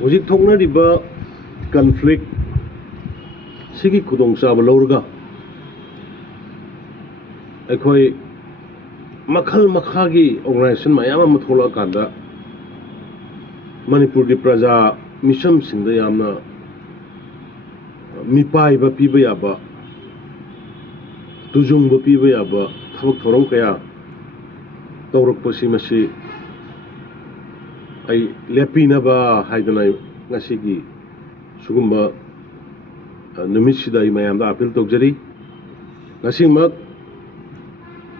Hojik thokna riba conflict sigi khudong chaba lorga akhoi makhal makhagi organization mayam ama thola kanda Manipur gi praja mipham singda yamna mipai ba piba yaba tujung ba piba yaba thabak thorong kaya tawrak pasi masi ai lepina ba haidana ngasigi sugumba numit sida I mayamda appeal tawjari ngasingmak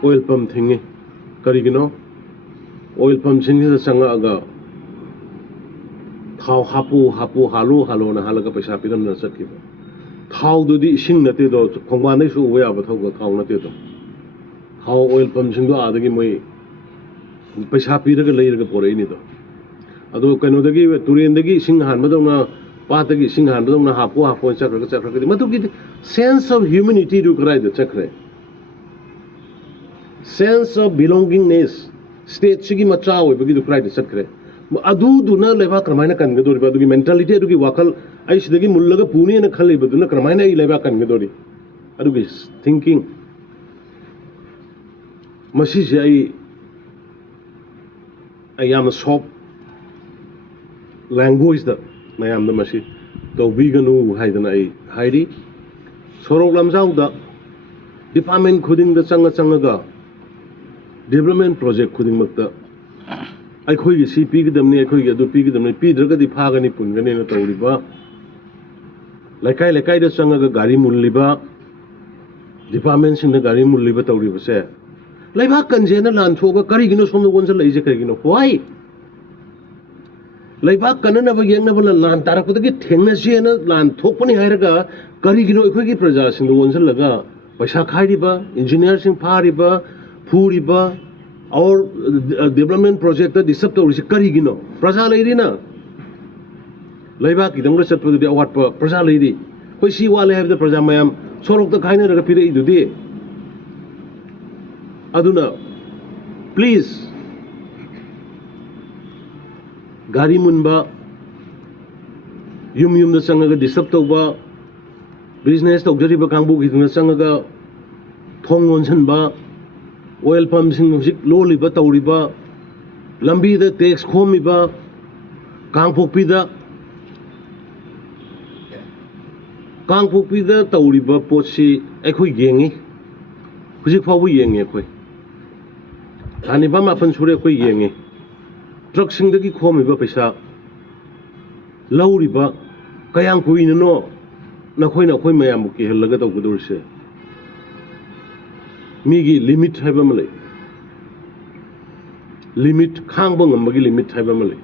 oil pump thingi karigino oil pump singida changa aga thau hapu halo na halaga paisa piram na sakhiba thau dudi ising nate do khongban su uya ba thau nate do thau oil pump singdo adagi moi paisa piraga leiraga porei ni do ado kano dagi turen dagi ising han madona patagi ising han madona hapu chakraga matugi sense of humanity du krai do chakre sense of belongingness state sigi macha oi bagi du krai do chakre adu duna leba kramaina kan gadori ba dugi mentality dugi wakal ai sidagi mullaga puni na khali ba duna kramaina I leba kan gadori adugi thinking masi je I am a shop language that mayam da masi to biganu haidana ai haidi sorok lamjau da department khuding da changa ga development project khuding makta akhoi gi si pigdamni akhoi gi adu pigdamni pidraga di phagani pungani na tawriba laikai da changa ga gari mulliba department sing da gari mulliba tawriba se laiba kanjena lan thoga kari gino somno gonsa leije kari gino why laiba kanana ba yengna bala lan tarakda gi thengna sena lan thokpani hairaga kari gino akhoi gi praja sing da gonsa laga paisa khairiba engineer sing phariba phuriba और development project disturb तौर करीगिनो प्रजा लेरीना लेबाकी दंग चटपदुदी अवाट प्रजा लेरी कोई सी वाले है प्रजा मयाम Sorok खाइनरगा पिरइदुदी अदुना please गाड़ी मुनबा युम चंगा डिस्टर्ब तौबा बिजनेस तौजरीबा कांगबुगी चंगा थोंग ओनसनबा oil pump sing hujik loliba tawriba lambi da tax khomiba kangpokpi da tawriba potsi akhoi yengi hujik fawu yengi akhoi ani ba mapan sure akhoi yengi truck sing da ki khomiba paisa lauriba kayang kuina no na khoi mayam ki helaga tawgudurse migi limit haiba malai limit khangba ngambagi limit haiba malai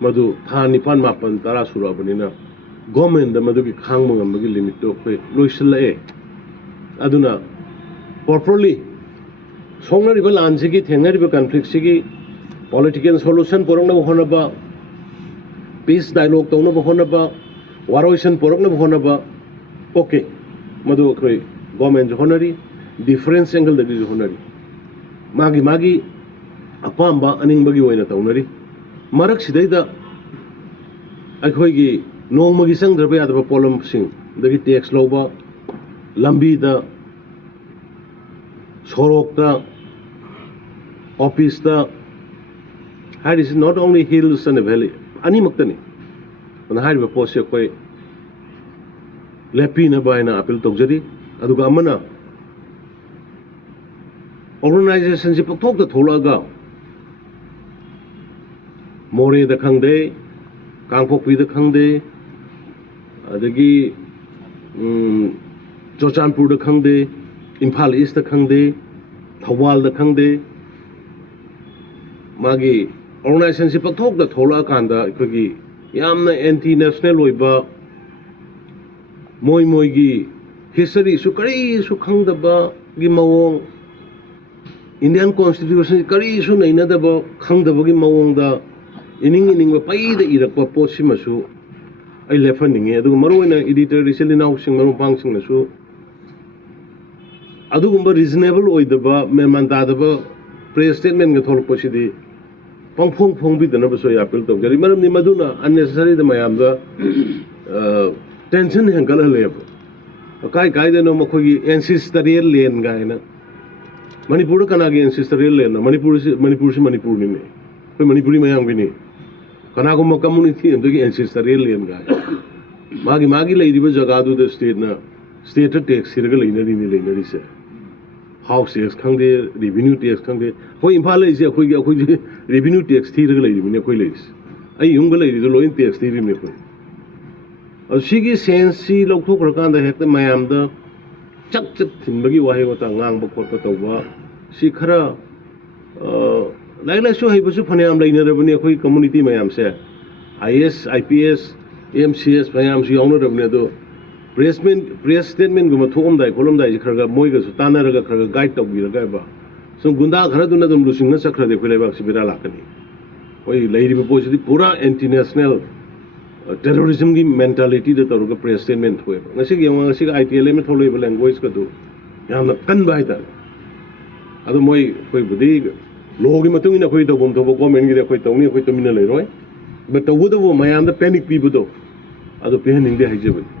madu tha nipan mapan tara surabani na government da madu ki khangba ngambagi limit to khoi loisalae aduna properly songnari ba lansi ki thengnari ba conflict sigi political solution porongna hona ba peace dialogue tongna hona ba waroisan porongna hona ba okay madu khoi government honari difference angle da gi honari magi apamba aning bagi oina taunari marak sidai da akhoi gi nong magi sang darba ya da problem sing da gi tax loba lambi da sorok da office da had is not only hills and a valley ani maktani and had ba pose koi lepi na baina appeal tawjari aduga amana organization si thok da tholaga more da khangde kangpokpi da khangde adagi chochanpur da khangde imphal east da khangde thawal da khangde magi organization si thok da thola kanda khagi yamna anti national oiba moi gi history su kari su khangda ba gi mawong Indian Constitution kari su naina da ba khang da bagi mawong da ining ba pai da irakpa posi masu ai lefaning e adu maroina editor recently now sing maru pang sing nasu adu gumba reasonable oi da ba memman da ba press statement ga thol posi di pangphong phong bi dana baso ya appeal tawjari maram ni maduna unnecessary the mayam da tension hangkal le kai kai da no makhoi ancestral lane ga na manipur kana gi ancestral lane manipur si manipur ni me koi manipuri mayam gi ni kana ko community am gi ancestral lane ga magi lai riba jaga du the state na state tax sirga lai na se house tax khangde revenue tax khangde hoi imphal lai se khoi revenue tax thirga lai ni khoi lai ai yung ga lai ri loin tax thiri me khoi asigi sense si lokthok rakan da hekta mayam da chak thin bagi wahi wata ngang ba khot pa tawba si khara lai so hai basu phaniam lai na rabani khoi community mayam se IS IPS MCS mayam si yong na rabani do press statement guma thokom dai kolom dai khara moi ga su tana raga khara guide taw bi raga ba so gunda khara duna dum lusing na sakra de khilai ba si bira lakani oi lai ri bo si pura anti national terrorism ki mentality da taruga press statement hoye ngasi gi ngasi ga ITL me tholoi ba language ka do yamna kan bai ta adu moi khoi budi lo gi matung ina khoi tawbom thobo comment gi khoi tawni khoi tomina lei roi but tawbu do mayam da panic pi bu do adu pe ning de haije